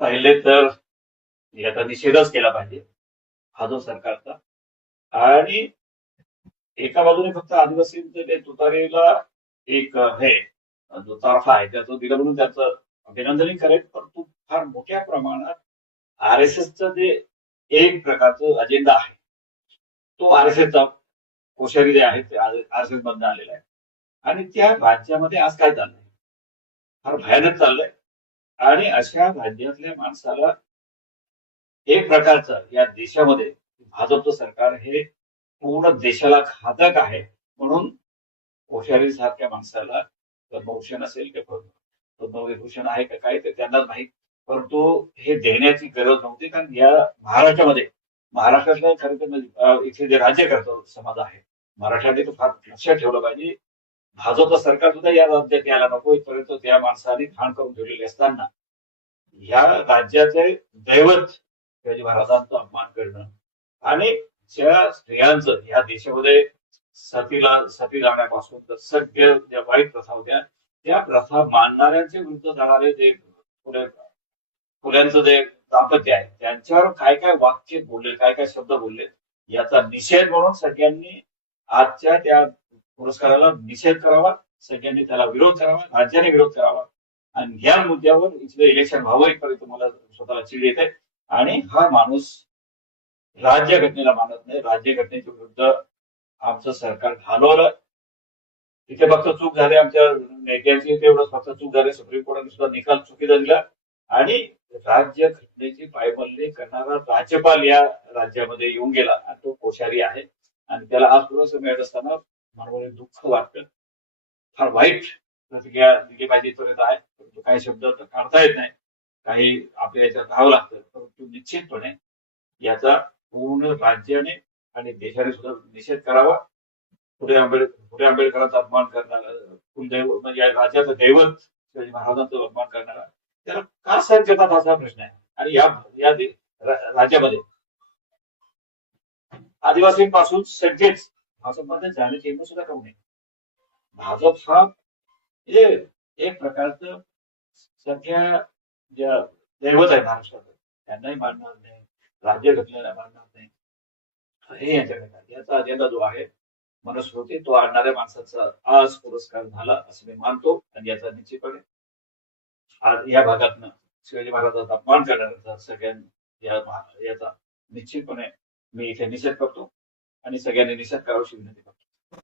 पहिले तर याचा निषेधच केला पाहिजे हा जो सरकारचा. आणि एका बाजूने फक्त आदिवासींचं ते तुतारीला एक हे जो तारफा आहे त्याचं दिलं म्हणून त्याचं अभिनंदनही करेल, परंतु फार मोठ्या प्रमाणात आरएसएसचं जे एक प्रकारचं अजेंडा आहे तो आरएसएसचा कोश्यारी जे आहे ते आरएसएस मधनं आलेला आहे. आणि त्या राज्यामध्ये आज काय चाललंय, फार भयानक चाललंय. आणि अशा राज्यातल्या माणसाला एक प्रकारचं या देशामध्ये भाजपचं सरकार हे पूर्ण देशाला घातक आहे म्हणून कोश्यारी सारख्या माणसाला पद्मभूषण असेल किंवा पद्मविभूषण आहे का काय ते त्यांनाच माहीत, परंतु हे देण्याची गरज नव्हती. कारण या महाराष्ट्रातलं खरं तर इथे जे राज्य करतो समाज आहे मराठ्यांनी तो फार लक्षात ठेवलं पाहिजे. भाजपचं सरकार सुद्धा या राज्यात यायला नको इथपर्यंत त्या माणसाने घाण करून ठेवलेली असताना ह्या राज्याचे दैवत शिवाजी महाराजांचा अपमान करणं आणि ज्या स्त्रियांचं या देशामध्ये सती जाण्यापासून तर सगळ्या ज्या वाईट प्रथा होत्या त्या प्रथा मानणाऱ्यांच्या विरुद्ध जाणारे जे फुल्यांचं जे दाम्पत्य आहे त्यांच्यावर काय काय वाक्य बोलले, काय काय शब्द बोलले याचा निषेध म्हणून सगळ्यांनी आजच्या त्या पुरस्काराला निषेध करावा, सगळ्यांनी त्याला विरोध करावा, राज्याने विरोध करावा. आणि या मुद्द्यावर इथलं इलेक्शन व्हावं इथपर्यंत मला स्वतःला चीड येते. आणि हा माणूस राज्यघटनेला मानत नाही, राज्यघटनेच्या विरुद्ध आमचं सरकार घालवलं. तिथे फक्त चूक झाली आमच्या नेत्यांची, तेवढंच फक्त चूक झाली, सुप्रीम कोर्टाने सुद्धा निकाल चुकीचा दिला. आणि राज्य घटनेची पायमल्ली करणारा राज्यपाल या राज्यामध्ये येऊन गेला आणि तो कोश्यारी आहे. आणि त्याला आज पुरस्कार मिळत असताना मनोमनी दुःख वाटतं. फार वाईट प्रतिक्रिया दिली पाहिजे इथपर्यंत आहे, परंतु काही शब्द काढता येत नाही, काही आपल्या याच्यात राहावं लागतं. परंतु निश्चितपणे याचा पूर्ण राज्याने आणि देशाने सुद्धा निषेध करावा. पुढे आंबेडकरांचा अपमान करणारा, कुलदैव म्हणजे या राज्याचं दैवत शिवाजी महाराजांचा अपमान करणारा त्याला का सहन करतात असा प्रश्न आहे. आणि या राज्यामध्ये आदिवासींपासून सगळेच भाजपमध्ये जाण्याची हिंमत सुद्धा करू नये. भाजप हा म्हणजे एक प्रकारचं सगळ्या ज्या दैवत आहे महाराष्ट्रात त्यांनाही मानणार नाही, राज्यघटनेला मानणार नाही. हे याचा अजेंडा जो आहे मनस्मृती तो आणणाऱ्या माणसाचा आज पुरस्कार झाला असं मी मानतो. आणि याचा निश्चितपणे आज या भागातनं शिवाजी महाराजांचा अपमान करण्याचा याचा निश्चितपणे मी इथे निषेध करतो आणि सगळ्यांनी निषेध करावशी विनंती करतो.